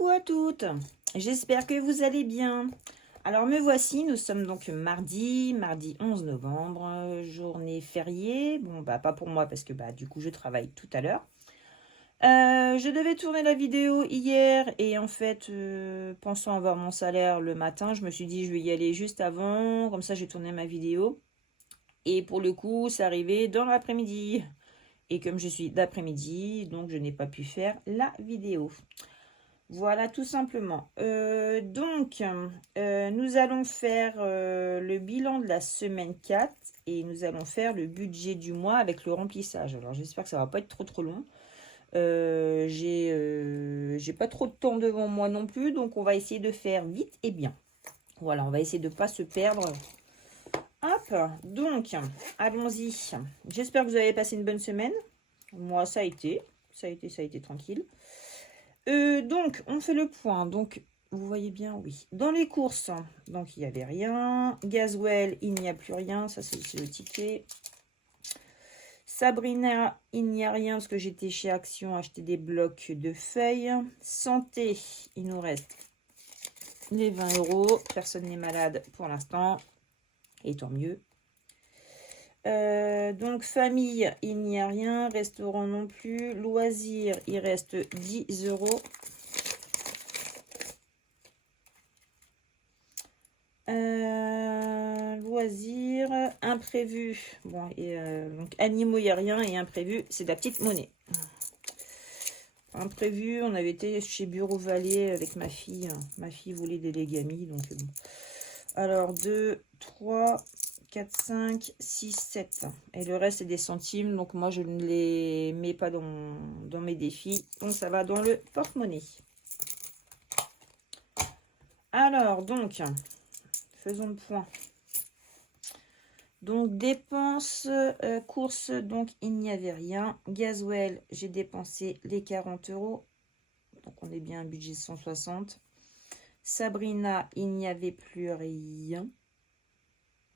Coucou à toutes, j'espère que vous allez bien. Alors me voici, nous sommes donc mardi 11 novembre, journée fériée. Bon bah pas pour moi parce que du coup je travaille tout à l'heure. Je devais tourner la vidéo hier et en fait, pensant avoir mon salaire le matin, je me suis dit je vais y aller juste avant, comme ça j'ai tourné ma vidéo. Et pour le coup, c'est arrivé dans l'après-midi. Et comme je suis d'après-midi, donc je n'ai pas pu faire la vidéo. Voilà, tout simplement. Nous allons faire le bilan de la semaine 4 et nous allons faire le budget du mois avec le remplissage. Alors, j'espère que ça va pas être trop long. J'ai pas trop de temps devant moi non plus, donc on va essayer de faire vite et bien. Voilà, on va essayer de pas se perdre. Hop, donc, allons-y. J'espère que vous avez passé une bonne semaine. Moi, ça a été tranquille. Donc, on fait le point. Donc, vous voyez bien, oui. Dans les courses, donc il n'y avait rien. Gasoil, il n'y a plus rien. Ça, c'est le ticket. Sabrina, il n'y a rien parce que j'étais chez Action acheter des blocs de feuilles. Santé, il nous reste les 20 €. Personne n'est malade pour l'instant. Et tant mieux. Donc, famille, il n'y a rien. Restaurant non plus. Loisirs, il reste 10 €. Loisirs, imprévu. Bon, et donc animaux, il n'y a rien. Et imprévu, c'est de la petite monnaie. Imprévu, on avait été chez Bureau Vallée avec ma fille. Ma fille voulait des legamis. Donc, bon. Alors, 2, 3, 4, 5, 6, 7. Et le reste, c'est des centimes. Donc, moi, je ne les mets pas dans mes défis. Donc, ça va dans le porte-monnaie. Alors, donc, faisons le point. Donc, dépenses, courses, donc il n'y avait rien. Gasoil, j'ai dépensé les 40 €. Donc, on est bien un budget de 160. Sabrina, il n'y avait plus rien.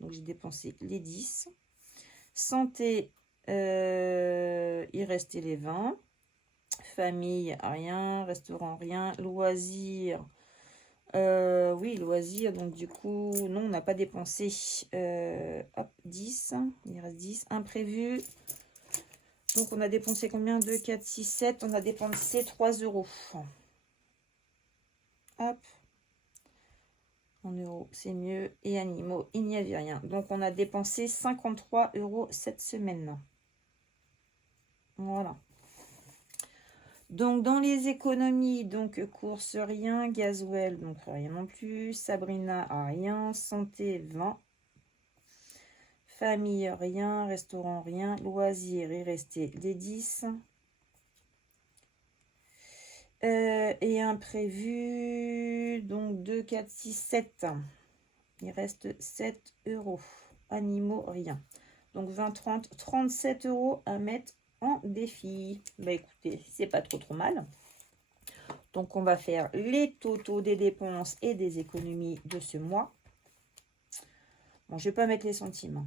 Donc, j'ai dépensé les 10. Santé, il restait les 20. Famille, rien. Restaurant, rien. Loisirs, oui, loisirs, donc du coup, non, on n'a pas dépensé. Hop, 10, il reste 10. Imprévu, donc on a dépensé combien? 2, 4, 6, 7, on a dépensé 3 €. Hop, en euros, c'est mieux. Et animaux, il n'y avait rien. Donc on a dépensé 53 € cette semaine. Voilà. Donc, dans les économies, donc course, rien. Gasoil, donc rien non plus. Sabrina, rien. Santé, 20. Famille, rien. Restaurant, rien. Loisirs, il restait les 10. Et imprévu, donc 2, 4, 6, 7. Il reste 7 €. Animaux, rien. Donc 20, 30, 37 € à mettre en défi. Bah écoutez, c'est pas trop mal. Donc, on va faire les totaux des dépenses et des économies de ce mois. Bon, je ne vais pas mettre les centimes.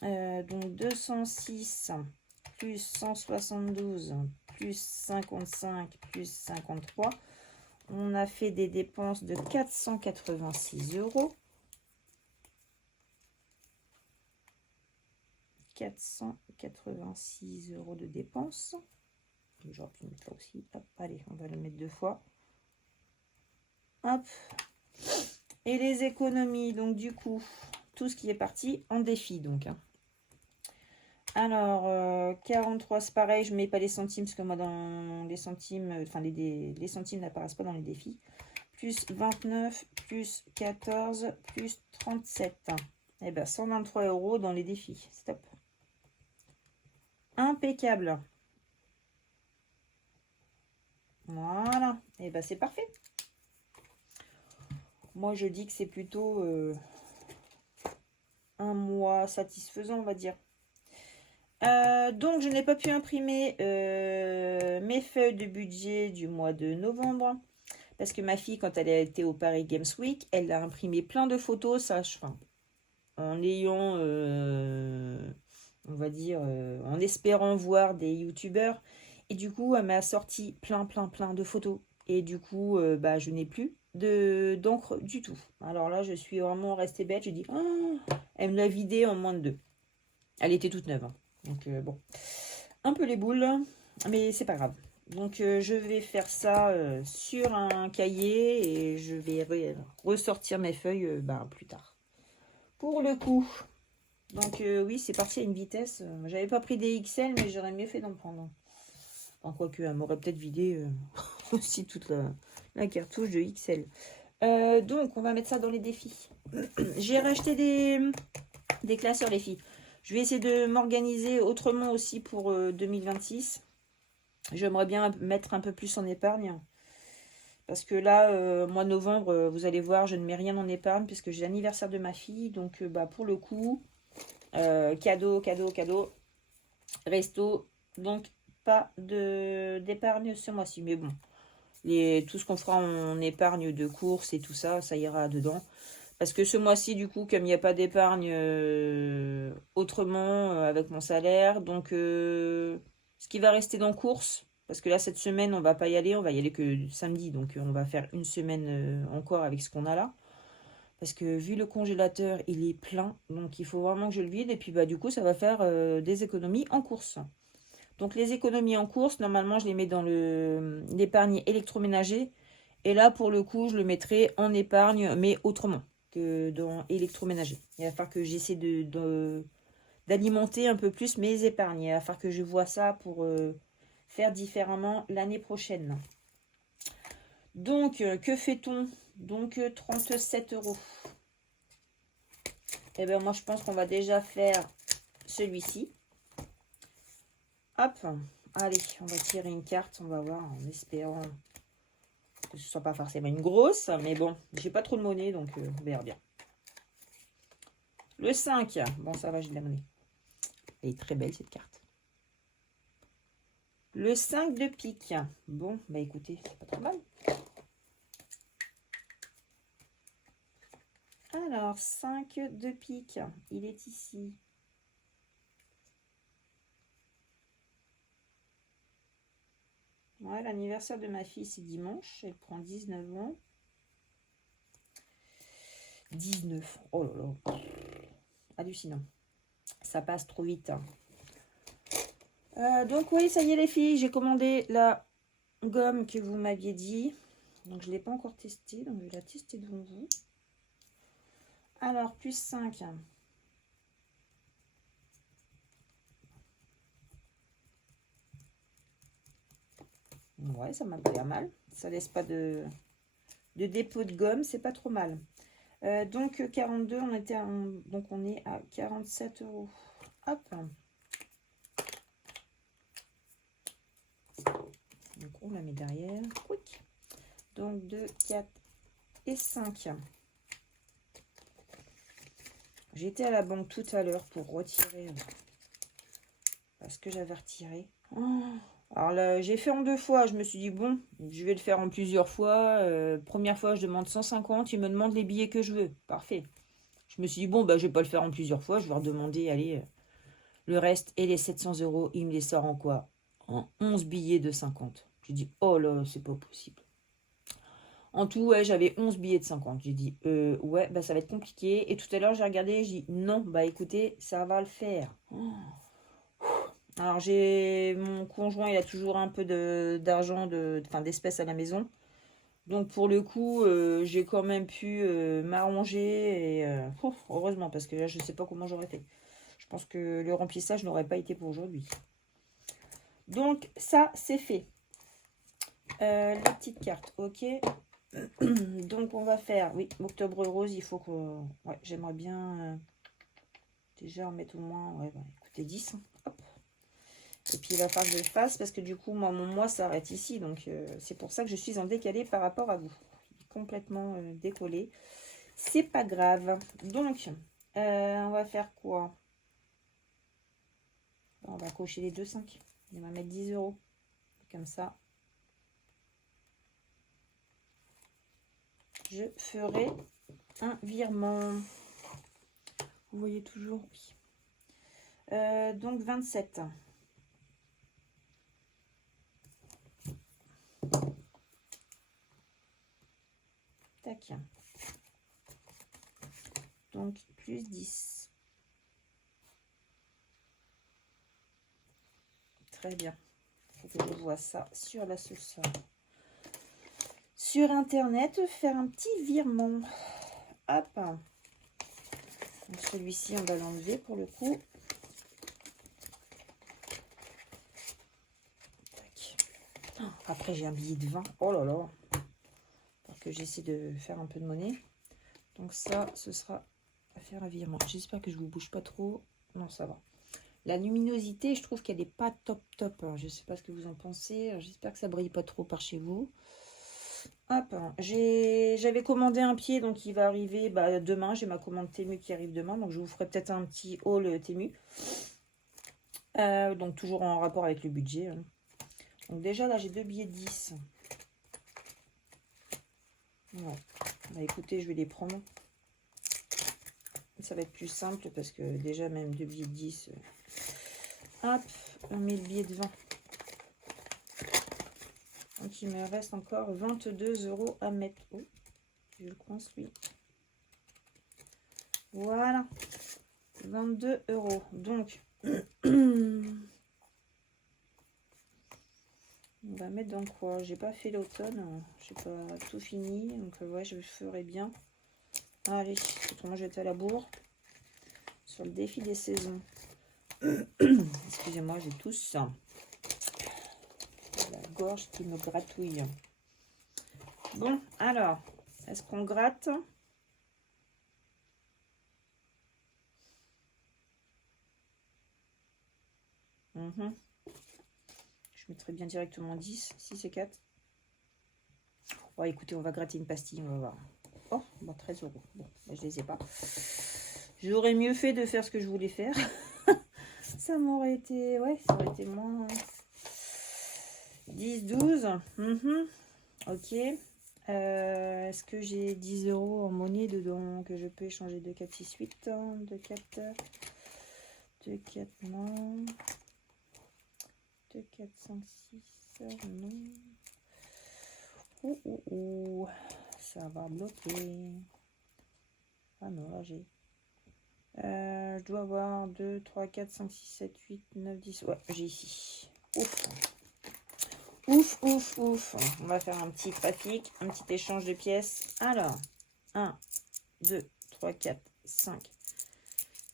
Donc, 206 plus 172 plus 55 plus 53. On a fait des dépenses de 486 €. 486 € de dépenses. J'aurais pu mettre là aussi. Hop, allez, on va le mettre 2 fois. Hop. Et les économies, donc du coup, tout ce qui est parti en défi, donc. Alors, 43, c'est pareil, je ne mets pas les centimes, parce que moi, dans les centimes, enfin, les centimes n'apparaissent pas dans les défis. Plus 29, plus 14, plus 37. Eh bien, 123 € dans les défis. Stop. Impeccable. Voilà. Et bien, c'est parfait. Moi, je dis que c'est plutôt un mois satisfaisant, on va dire. Donc, je n'ai pas pu imprimer mes feuilles de budget du mois de novembre. Parce que ma fille, quand elle a été au Paris Games Week, elle a imprimé plein de photos, en ayant, on va dire, en espérant voir des youtubeurs. Et du coup, elle m'a sorti plein de photos. Et du coup, bah, je n'ai plus d'encre du tout. Alors là, je suis vraiment restée bête. Je dis, oh, elle me l'a vidée en moins de 2. Elle était toute neuve, hein. Donc bon, un peu les boules, mais c'est pas grave. Donc je vais faire ça sur un cahier et je vais ressortir mes feuilles bah, plus tard. Pour le coup, donc oui, c'est parti à une vitesse. J'avais pas pris des XL, mais j'aurais mieux fait d'en prendre. Enfin, quoique, elle m'aurait peut-être vidé aussi toute la cartouche de XL. Donc, on va mettre ça dans les défis. J'ai racheté des classeurs, les filles. Je vais essayer de m'organiser autrement aussi pour 2026. J'aimerais bien mettre un peu plus en épargne. Parce que là, mois de novembre, vous allez voir, je ne mets rien en épargne puisque j'ai l'anniversaire de ma fille. Donc, bah, pour le coup, cadeau, resto. Donc, pas d'épargne ce mois-ci. Mais bon, tout ce qu'on fera en épargne de course et tout ça, ça ira dedans. Parce que ce mois-ci, du coup, comme il n'y a pas d'épargne autrement avec mon salaire, donc ce qui va rester dans course, parce que là, cette semaine, on va pas y aller, on va y aller que samedi, donc on va faire une semaine encore avec ce qu'on a là. Parce que vu le congélateur, il est plein, donc il faut vraiment que je le vide, et puis bah du coup, ça va faire des économies en course. Donc les économies en course, normalement, je les mets dans l'épargne électroménager. Et là, pour le coup, je le mettrai en épargne, mais autrement que dans électroménager. Il va falloir que j'essaie d'alimenter un peu plus mes épargnes. Il va falloir que je vois ça pour faire différemment l'année prochaine. Donc, que fait-on? Donc, 37 €. Eh bien, moi, je pense qu'on va déjà faire celui-ci. Hop, allez, on va tirer une carte, on va voir, en espérant que ce soit pas forcément une grosse, mais bon, j'ai pas trop de monnaie, donc on verra bien. Le 5, bon ça va, je l'ai amené. Elle est très belle cette carte. Le 5 de pique, bon, bah écoutez, c'est pas trop mal. Alors, 5 de pique, il est ici. Ouais, l'anniversaire de ma fille, c'est dimanche. Elle prend 19 ans. 19. Oh là là. Hallucinant. Ça passe trop vite. Donc oui, ça y est les filles, j'ai commandé la gomme que vous m'aviez dit. Donc je ne l'ai pas encore testée, donc je vais la tester devant vous. Alors, plus 5. Ouais, ça m'a pas l'air mal. Ça laisse pas de dépôt de gomme, c'est pas trop mal. Donc 42, donc on est à 47 €. Hop. Donc on la met derrière. Quick. Donc 2, 4 et 5. J'étais à la banque tout à l'heure pour retirer parce que j'avais retiré. Oh. Alors là, j'ai fait en 2 fois. Je me suis dit, bon, je vais le faire en plusieurs fois. Première fois, je demande 150. Il me demande les billets que je veux. Parfait. Je me suis dit, bon, bah, je vais pas le faire en plusieurs fois. Je vais redemander, allez, le reste et les 700 €. Il me les sort en quoi? En 11 billets de 50. J'ai dit, oh là, c'est pas possible. En tout, ouais, j'avais 11 billets de 50. J'ai dit, ouais, bah, ça va être compliqué. Et tout à l'heure, j'ai regardé, j'ai dit, non, bah, écoutez, ça va le faire. Oh. Alors, mon conjoint, il a toujours un peu d'argent, d'espèces à la maison. Donc, pour le coup, j'ai quand même pu m'arranger. Et heureusement, parce que là, je ne sais pas comment j'aurais fait. Je pense que le remplissage n'aurait pas été pour aujourd'hui. Donc, ça, c'est fait. Les petites cartes, ok. Donc, on va faire, oui, octobre rose, il faut que... Ouais, j'aimerais bien déjà en mettre au moins, ouais, bah, écoutez, 10. Hop. Et puis, il va falloir que je le fasse parce que du coup, moi, mon mois s'arrête ici. Donc, c'est pour ça que je suis en décalé par rapport à vous. Complètement décollé. C'est pas grave. Donc, on va faire quoi? On va cocher les 2,5. On va mettre 10 €. Comme ça. Je ferai un virement. Vous voyez toujours? Oui. Donc, 27. Tac. Donc, plus 10. Très bien. Faut que je vois ça sur la sauce. Sur Internet, faire un petit virement. Hop. Celui-ci, on va l'enlever pour le coup. Tac. Après, j'ai un billet de 20. Oh là là. Alors que j'essaie de faire un peu de monnaie. Donc ça, ce sera à faire un virement. J'espère que je vous bouge pas trop. Non, ça va. La luminosité, je trouve qu'elle n'est pas top top. Alors, je ne sais pas ce que vous en pensez. J'espère que ça brille pas trop par chez vous. Hop, j'avais commandé un pied, donc il va arriver demain. J'ai ma commande Temu qui arrive demain, donc je vous ferai peut-être un petit haul Temu. Donc toujours en rapport avec le budget. Hein. Donc déjà là, j'ai 2 billets de 10. Ouais. Bah, écoutez, je vais les prendre. Ça va être plus simple parce que déjà même 2 billets de 10. Hop, on met le billet de 20. Donc il me reste encore 22 € à mettre. Oh, je le coince lui. Voilà. 22 €. Donc, on va mettre dans quoi? J'ai pas fait l'automne. J'ai pas tout fini. Donc, ouais, je ferai bien. Allez, autrement, j'étais à la bourre. Sur le défi des saisons. Excusez-moi, j'ai tous la gorge qui me gratouille. Bon, alors, est-ce qu'on gratte? Je mettrai bien directement 10, 6 et 4. Bon, écoutez, on va gratter une pastille, on va voir. Oh, bon, 13 €. Bon, je les ai pas. J'aurais mieux fait de faire ce que je voulais faire. Ça m'aurait été... Ouais, ça aurait été moins... 10, 12. Ok. Est-ce que j'ai 10 € en monnaie dedans que je peux échanger 2, 4, 6, 8, 2, 4, 2, 4, non. 2, 4, 5, 6, non. Ça va bloquer. Ah non, là j'ai... je dois avoir 2, 3, 4, 5, 6, 7, 8, 9, 10. Ouais, j'ai ici. Ouf. Ouf, ouf, ouf. On va faire un petit trafic, un petit échange de pièces. Alors, 1, 2, 3, 4, 5,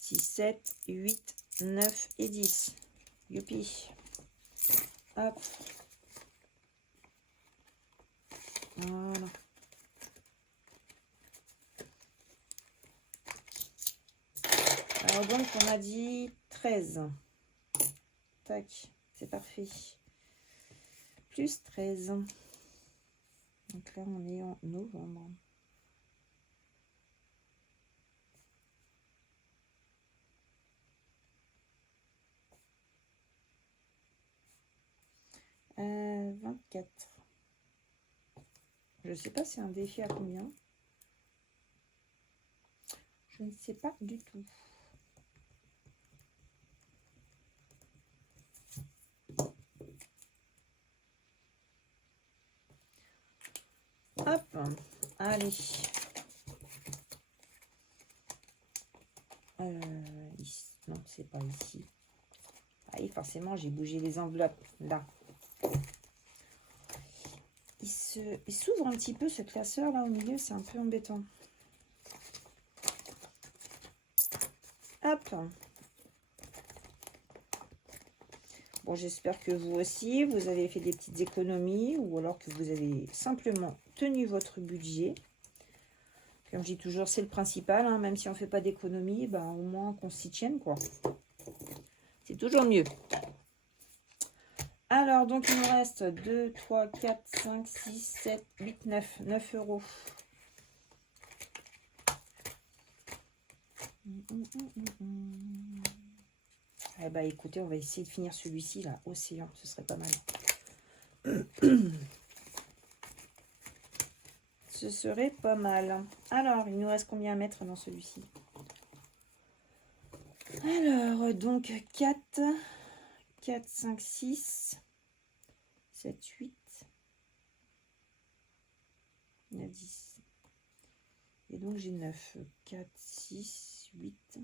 6, 7, 8, 9 et 10. Youpi. Hop. Voilà. Alors donc, on a dit 13. Tac, c'est parfait. Plus 13. Donc là, on est en novembre. Euh, 24. Je ne sais pas si c'est un défi à combien. Je ne sais pas du tout. Hop, allez. Ici. Non, c'est pas ici. Ah oui, forcément, j'ai bougé les enveloppes. Là. Il s'ouvre un petit peu, ce classeur, là, au milieu. C'est un peu embêtant. Hop. Bon, j'espère que vous aussi, vous avez fait des petites économies ou alors que vous avez simplement tenu votre budget. Comme je dis toujours, c'est le principal, hein, même si on ne fait pas d'économie, ben, au moins qu'on s'y tienne, quoi. C'est toujours mieux. Alors, donc, il nous reste 2, 3, 4, 5, 6, 7, 8, 9. 9 €. Eh ben, écoutez, on va essayer de finir celui-ci, là, océan. Ce serait pas mal. Ce serait pas mal. Alors, il nous reste combien à mettre dans celui-ci? Alors, donc, 4, 4, 5, 6, 7, 8, 9, 10. Et donc, j'ai 9, 4, 6, 8.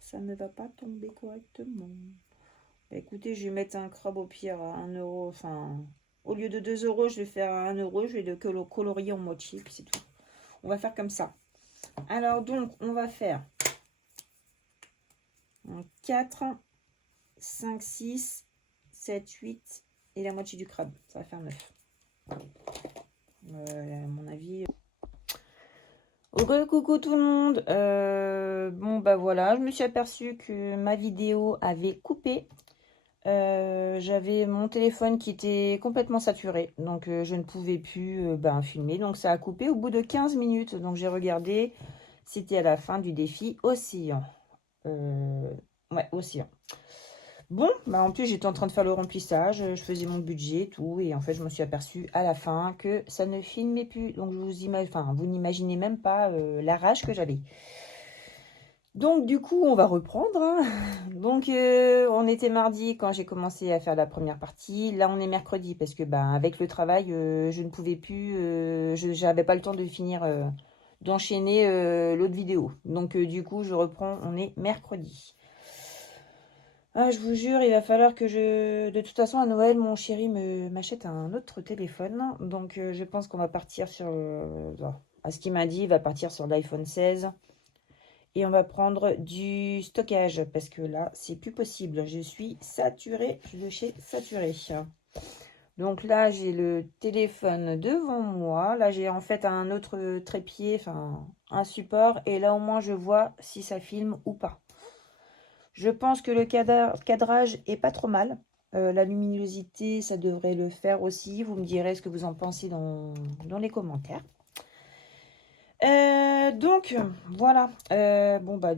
Ça ne va pas tomber correctement. Bah, écoutez, je vais mettre un crabe au pire à 1 euro. Enfin, au lieu de 2 euros, je vais faire à 1 euro. Je vais le colorier en moitié, puis c'est tout. On va faire comme ça. Alors, donc, on va faire 4, 5, 6, 7, 8 et la moitié du crabe. Ça va faire 9. À mon avis. Coucou tout le monde. Bon, bah voilà, je me suis aperçue que ma vidéo avait coupé. J'avais mon téléphone qui était complètement saturé, donc je ne pouvais plus filmer. Donc ça a coupé au bout de 15 minutes. Donc j'ai regardé, c'était à la fin du défi Océan. Ouais, Océan. Bon, bah en plus j'étais en train de faire le remplissage, je faisais mon budget, tout, et en fait je me suis aperçue à la fin que ça ne filmait plus. Donc vous n'imaginez même pas la rage que j'avais. Donc du coup on va reprendre, hein. Donc on était mardi quand j'ai commencé à faire la première partie. Là on est mercredi parce que avec le travail je ne pouvais plus, je n'avais pas le temps de finir d'enchaîner l'autre vidéo. Donc du coup je reprends, on est mercredi. Ah, je vous jure, il va falloir que je... De toute façon, à Noël, mon chéri m'achète un autre téléphone. Donc, je pense qu'on va partir sur... à ce qu'il m'a dit, il va partir sur l'iPhone 16. Et on va prendre du stockage. Parce que là, c'est plus possible. Je suis saturée de chez saturée. Donc là, j'ai le téléphone devant moi. Là, j'ai en fait un autre trépied, enfin, un support. Et là, au moins, je vois si ça filme ou pas. Je pense que le cadrage est pas trop mal. La luminosité, ça devrait le faire aussi. Vous me direz ce que vous en pensez dans les commentaires. Donc, voilà.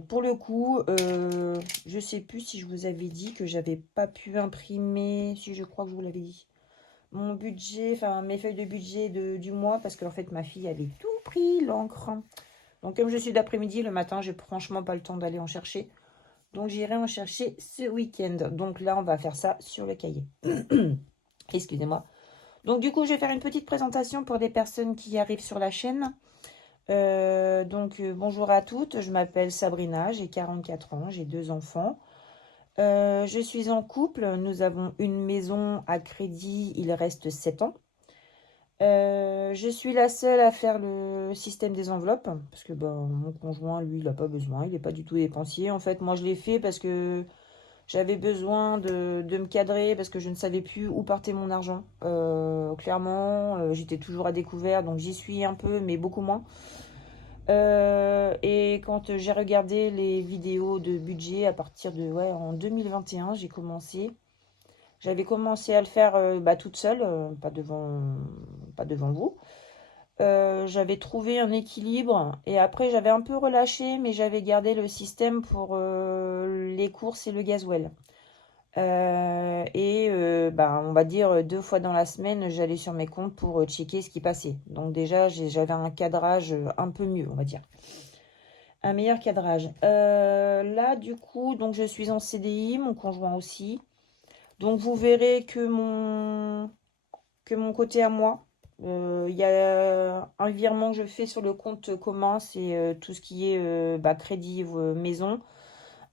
Pour le coup, je sais plus si je vous avais dit que j'avais pas pu imprimer. Si, je crois que je vous l'avais dit. Mon budget, enfin mes feuilles de budget du mois, parce qu'en fait, ma fille avait tout pris, l'encre. Donc, comme je suis d'après-midi, le matin, j'ai franchement pas le temps d'aller en chercher. Donc, j'irai en chercher ce week-end. Donc là, on va faire ça sur le cahier. Excusez-moi. Donc, du coup, je vais faire une petite présentation pour des personnes qui arrivent sur la chaîne. Bonjour à toutes. Je m'appelle Sabrina, j'ai 44 ans, j'ai 2 enfants. Je suis en couple. Nous avons une maison à crédit. Il reste 7 ans. Je suis la seule à faire le système des enveloppes parce que mon conjoint, lui, il n'a pas besoin. Il n'est pas du tout dépensier. En fait, moi, je l'ai fait parce que j'avais besoin de me cadrer parce que je ne savais plus où partait mon argent. Clairement, j'étais toujours à découvert, donc j'y suis un peu, mais beaucoup moins. Et quand j'ai regardé les vidéos de budget à partir de en 2021, j'ai commencé. J'avais commencé à le faire toute seule, pas devant vous. J'avais trouvé un équilibre et après j'avais un peu relâché, mais j'avais gardé le système pour les courses et le gasoil. On va dire 2 fois dans la semaine, j'allais sur mes comptes pour checker ce qui passait. Donc déjà, j'avais un cadrage un peu mieux, on va dire. Un meilleur cadrage. Là, du coup, donc je suis en CDI, mon conjoint aussi. Donc vous verrez que mon côté à moi, il y a un virement que je fais sur le compte commun, c'est tout ce qui est crédit maison,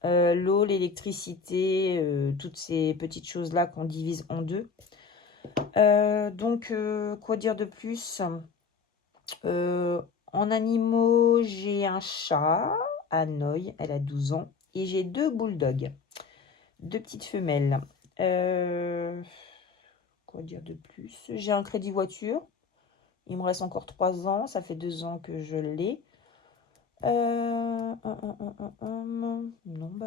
l'eau, l'électricité, toutes ces petites choses-là qu'on divise en deux. Quoi dire de plus? En animaux, j'ai un chat, Hanoï, elle a 12 ans, et j'ai 2 bulldogs, 2 petites femelles. Quoi dire de plus? J'ai un crédit voiture. Il me reste encore 3 ans. Ça fait 2 ans que je l'ai. Non,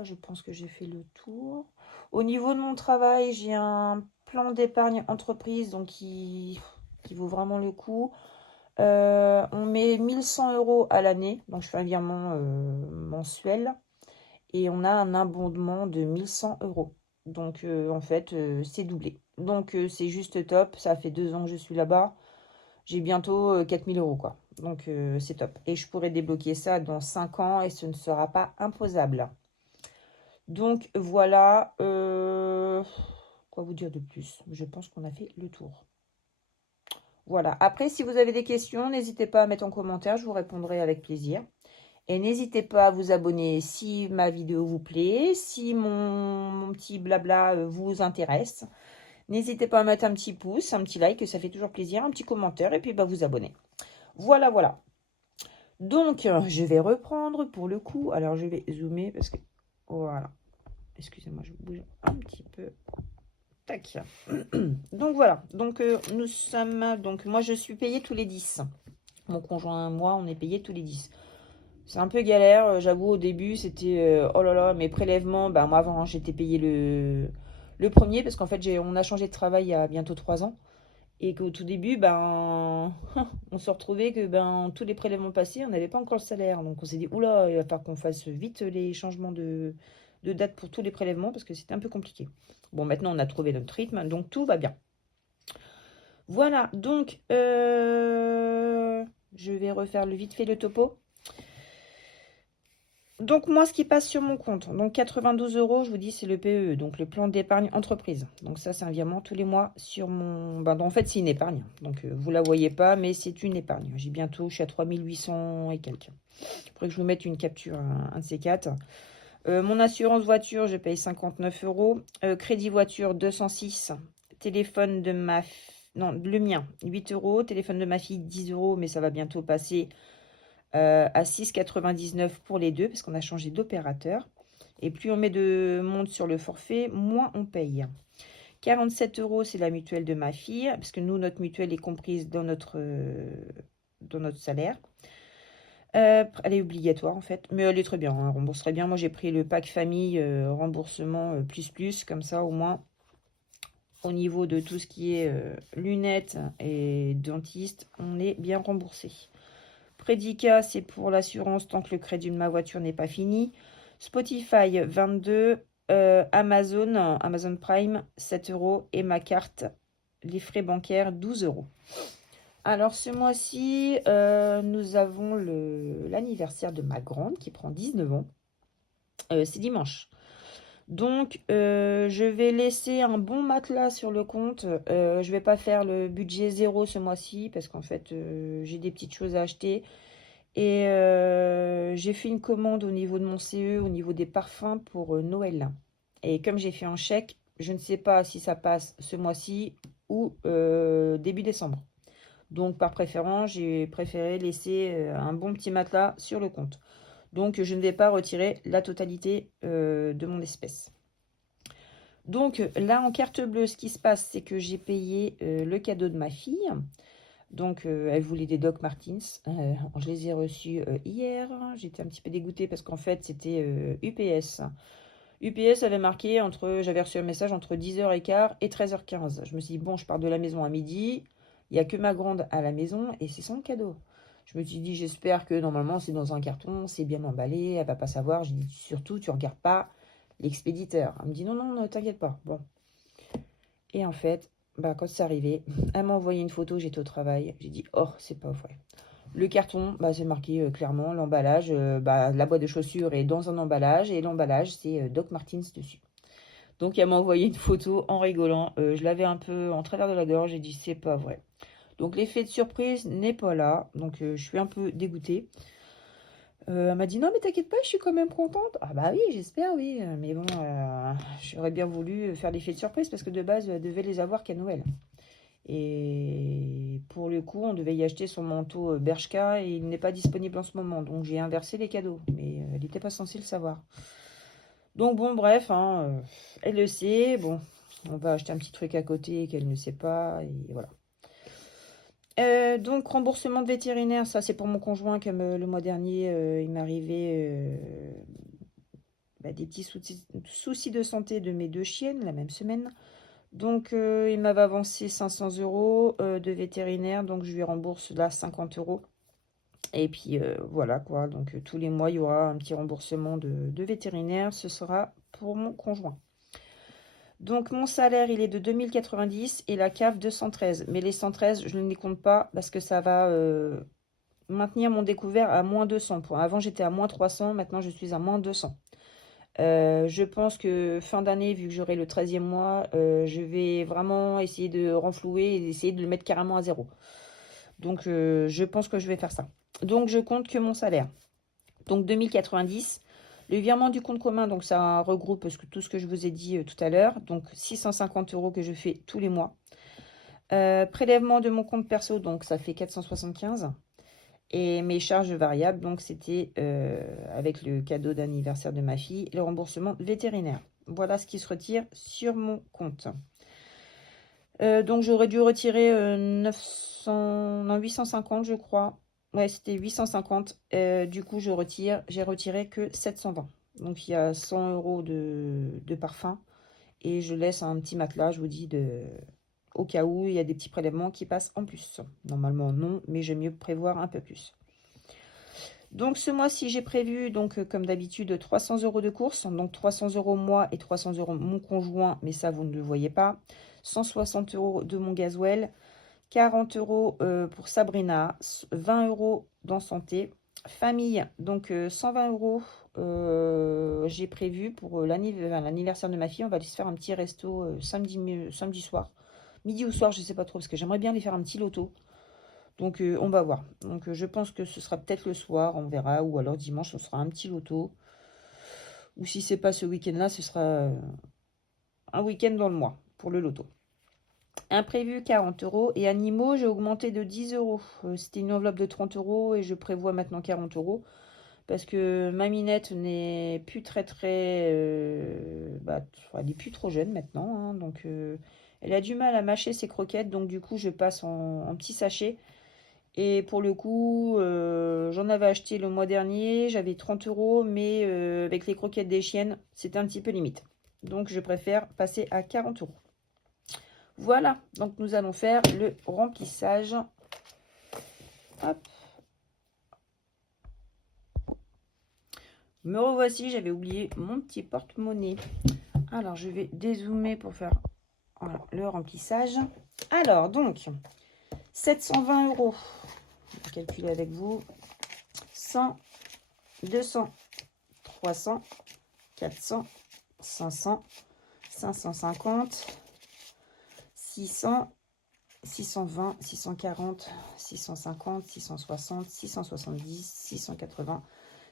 je pense que j'ai fait le tour. Au niveau de mon travail, j'ai un plan d'épargne entreprise donc qui vaut vraiment le coup. On met 1100 € à l'année. Donc, je fais un virement mensuel. Et on a un abondement de 1100 €. Donc, en fait, c'est doublé. Donc, c'est juste top. Ça fait 2 ans que je suis là-bas. J'ai bientôt 4000 €, quoi. Donc, c'est top. Et je pourrais débloquer ça dans 5 ans et ce ne sera pas imposable. Donc, voilà. Quoi vous dire de plus? Je pense qu'on a fait le tour. Voilà. Après, si vous avez des questions, n'hésitez pas à mettre en commentaire. Je vous répondrai avec plaisir. Et n'hésitez pas à vous abonner si ma vidéo vous plaît, si mon petit blabla vous intéresse. N'hésitez pas à mettre un petit pouce, un petit like, ça fait toujours plaisir, un petit commentaire et puis bah, vous abonner. Voilà, voilà. Donc, je vais reprendre pour le coup. Alors, je vais zoomer parce que... Voilà. Excusez-moi, je bouge un petit peu. Tac. Donc, voilà. Donc, nous sommes... Donc, moi, je suis payée tous les 10. Mon conjoint et moi, on est payé tous les 10. C'est un peu galère, j'avoue, au début, c'était... oh là là, mes prélèvements, bah, moi, avant, j'étais payé le premier, parce qu'en fait, on a changé de travail il y a bientôt 3 ans. Et qu'au tout début, ben, on se retrouvait que ben, tous les prélèvements passés, on n'avait pas encore le salaire. Donc, on s'est dit, oula, il va falloir qu'on fasse vite les changements de date pour tous les prélèvements, parce que c'était un peu compliqué. Bon, maintenant, on a trouvé notre rythme, donc tout va bien. Voilà, donc, je vais refaire vite fait le topo. Donc, moi, ce qui passe sur mon compte, donc 92 €, je vous dis, c'est le PE, donc le plan d'épargne entreprise. Donc, ça, c'est un virement tous les mois sur mon... Ben, en fait, c'est une épargne. Donc, vous la voyez pas, mais c'est une épargne. Je suis à 3800 et quelques. Il faudrait que je vous mette une capture, un de ces quatre. Mon assurance voiture, je paye 59 €. Crédit voiture, 206. Téléphone de ma... Non, le mien, 8 €. Téléphone de ma fille, 10 €, mais ça va bientôt passer à 6,99 pour les deux, parce qu'on a changé d'opérateur. Et plus on met de monde sur le forfait, moins on paye. 47 €, c'est la mutuelle de ma fille, parce que nous, notre mutuelle est comprise dans notre salaire. Elle est obligatoire en fait, mais elle est très bien, hein, rembourse très bien. Moi, j'ai pris le pack famille remboursement plus, comme ça au moins, au niveau de tout ce qui est lunettes et dentiste, on est bien remboursé. Prédicat, c'est pour l'assurance tant que le crédit de ma voiture n'est pas fini. Spotify, 22. Amazon Prime, 7 €. Et ma carte, les frais bancaires, 12 €. Alors, ce mois-ci, nous avons l'anniversaire de ma grande qui prend 19 ans. C'est dimanche. Donc, je vais laisser un bon matelas sur le compte. Je vais pas faire le budget 0 ce mois-ci parce qu'en fait, j'ai des petites choses à acheter. Et j'ai fait une commande au niveau de mon CE, au niveau des parfums pour Noël. Et comme j'ai fait un chèque, je ne sais pas si ça passe ce mois-ci ou début décembre. Donc par préférence, j'ai préféré laisser un bon petit matelas sur le compte. Donc je ne vais pas retirer la totalité de mon espèce. Donc là, en carte bleue, ce qui se passe, c'est que j'ai payé le cadeau de ma fille. Donc, elle voulait des Doc Martens. Je les ai reçus hier. J'étais un petit peu dégoûtée parce qu'en fait, c'était UPS. UPS avait marqué j'avais reçu un message entre 10h15 et 13h15. Je me suis dit, bon, je pars de la maison à midi. Il n'y a que ma grande à la maison et c'est son cadeau. Je me suis dit, j'espère que normalement, c'est dans un carton, c'est bien emballé, elle va pas savoir. J'ai dit, surtout, tu regardes pas l'expéditeur. Elle me dit, non, non, ne t'inquiète pas. Bon. Et en fait, bah, quand c'est arrivé, elle m'a envoyé une photo, j'étais au travail. J'ai dit, oh, c'est pas vrai. Le carton, bah, c'est marqué clairement, l'emballage, la boîte de chaussures est dans un emballage, et l'emballage, c'est Doc Martens dessus. Donc, elle m'a envoyé une photo en rigolant. Je l'avais un peu en travers de la gorge, j'ai dit, c'est pas vrai. Donc, l'effet de surprise n'est pas là. Donc, je suis un peu dégoûtée. Elle m'a dit, non, mais t'inquiète pas, je suis quand même contente. Ah bah oui, j'espère, oui. Mais bon, j'aurais bien voulu faire l'effet de surprise parce que de base, elle devait les avoir qu'à Noël. Et pour le coup, on devait y acheter son manteau Bershka et il n'est pas disponible en ce moment. Donc j'ai inversé les cadeaux, mais elle n'était pas censée le savoir. Donc bon, bref, hein, elle le sait. Bon, on va acheter un petit truc à côté qu'elle ne sait pas. Et voilà. Donc remboursement de vétérinaire, ça c'est pour mon conjoint comme le mois dernier, il m'est arrivé des petits soucis de santé de mes deux chiennes la même semaine. Donc, il m'avait avancé 500 € de vétérinaire. Donc, je lui rembourse là 50 €. Et puis, voilà quoi. Donc, tous les mois, il y aura un petit remboursement de vétérinaire. Ce sera pour mon conjoint. Donc, mon salaire, il est de 2090 et la CAF 213. Mais les 113, je ne les compte pas parce que ça va maintenir mon découvert à moins 200 points. Avant, j'étais à moins 300. Maintenant, je suis à moins 200. Je pense que fin d'année, vu que j'aurai le 13e mois, je vais vraiment essayer de renflouer et essayer de le mettre carrément à zéro. Donc, je pense que je vais faire ça. Donc, je compte que mon salaire. Donc, 2090. Le virement du compte commun, donc ça regroupe tout ce que je vous ai dit tout à l'heure. Donc, 650 € que je fais tous les mois. Prélèvement de mon compte perso, donc ça fait 475. Et mes charges variables, donc c'était avec le cadeau d'anniversaire de ma fille, le remboursement vétérinaire. Voilà ce qui se retire sur mon compte. Donc j'aurais dû retirer 900, non, 850 je crois. Ouais, c'était 850. Du coup, j'ai retiré que 720. Donc il y a 100 € de parfum. Et je laisse un petit matelas, je vous dis, au cas où il y a des petits prélèvements qui passent en plus. Normalement non, mais j'aime mieux prévoir un peu plus. Donc ce mois-ci, j'ai prévu, donc comme d'habitude, 300 € de courses. Donc 300 € moi et 300 € mon conjoint, mais ça, vous ne le voyez pas. 160 € de mon gasoil, 40 € pour Sabrina, 20 € dans santé. Famille, donc 120 €, j'ai prévu pour l'anniversaire de ma fille. On va aller se faire un petit resto samedi soir. Midi ou soir, je ne sais pas trop, parce que j'aimerais bien aller faire un petit loto. Donc, on va voir. Donc, je pense que ce sera peut-être le soir, on verra. Ou alors dimanche, on sera un petit loto. Ou si c'est pas ce week-end-là, ce sera un week-end dans le mois pour le loto. Imprévu, 40 €. Et animaux, j'ai augmenté de 10 €. C'était une enveloppe de 30 € et je prévois maintenant 40 €. Parce que ma Minette n'est plus elle n'est plus trop jeune maintenant. Hein, donc, elle a du mal à mâcher ses croquettes. Donc, du coup, je passe en petit sachet. Et pour le coup, j'en avais acheté le mois dernier, j'avais 30 €, mais avec les croquettes des chiennes, c'était un petit peu limite. Donc je préfère passer à 40 €. Voilà, donc nous allons faire le remplissage. Hop. Me revoici, j'avais oublié mon petit porte-monnaie. Alors je vais dézoomer pour faire voilà, le remplissage. Alors donc, 720 €. Je vais calculer avec vous. 100, 200, 300, 400, 500, 550, 600, 620, 640, 650, 660, 670, 680,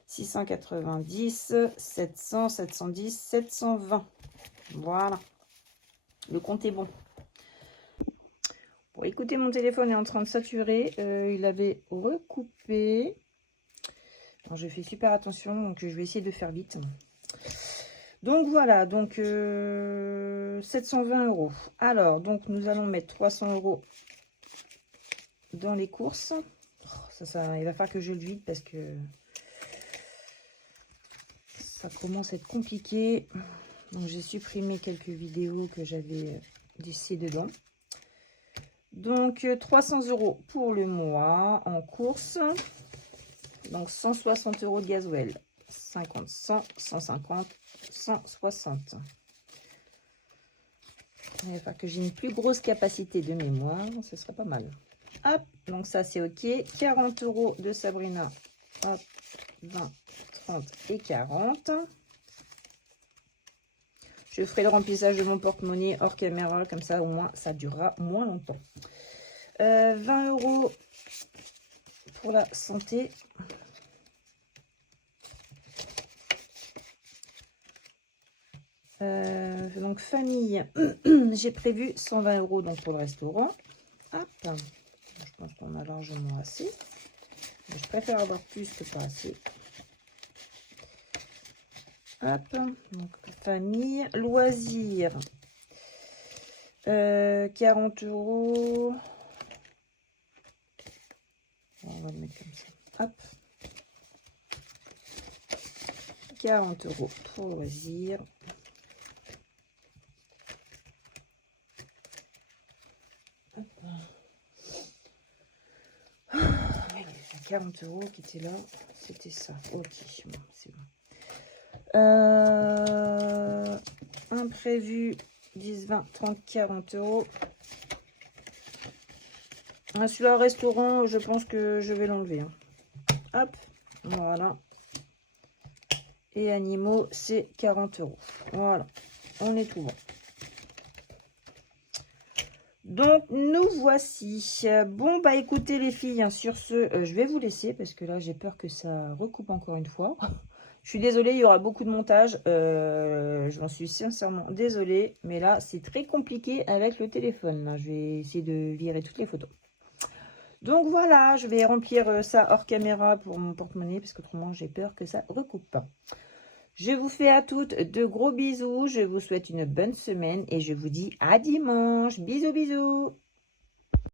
690, 700, 710, 720. Voilà. Le compte est bon. Bon, écoutez, mon téléphone est en train de saturer. Il avait recoupé. Alors, je fais super attention, donc je vais essayer de faire vite. Donc voilà, donc 720 €. Alors, donc nous allons mettre 300 € dans les courses. Oh, ça, il va falloir que je le vide parce que ça commence à être compliqué. Donc j'ai supprimé quelques vidéos que j'avais laissées dedans. Donc 300 € pour le mois en course. Donc 160 € de gasoil. 50, 100, 150, 160. Il va falloir que j'ai une plus grosse capacité de mémoire. Ce serait pas mal. Hop, donc ça c'est ok. 40 € de Sabrina. Hop, 20, 30 et 40. Je ferai le remplissage de mon porte-monnaie hors caméra. Comme ça, au moins, ça durera moins longtemps. 20 € pour la santé. Donc famille, j'ai prévu 120 € donc pour le restaurant. Hop, je pense qu'on a largement assez. Mais je préfère avoir plus que pas assez. Hop, donc famille, loisirs, 40 €. On va le mettre comme ça. Hop, 40 € pour loisirs. 40 € qui était là, c'était ça. Ok, bon, c'est bon. Imprévu 10, 20, 30, 40 €. Celui-là, restaurant, je pense que je vais l'enlever. Hein. Hop, voilà. Et animaux, c'est 40 €. Voilà, on est tout bon. Donc, nous voici. Bon, bah écoutez les filles, hein, sur ce, je vais vous laisser parce que là, j'ai peur que ça recoupe encore une fois. Je suis désolée, il y aura beaucoup de montage. J'en suis sincèrement désolée. Mais là, c'est très compliqué avec le téléphone. Là. Je vais essayer de virer toutes les photos. Donc voilà, je vais remplir ça hors caméra pour mon porte-monnaie parce qu'autrement, j'ai peur que ça recoupe. Je vous fais à toutes de gros bisous. Je vous souhaite une bonne semaine et je vous dis à dimanche. Bisous, bisous.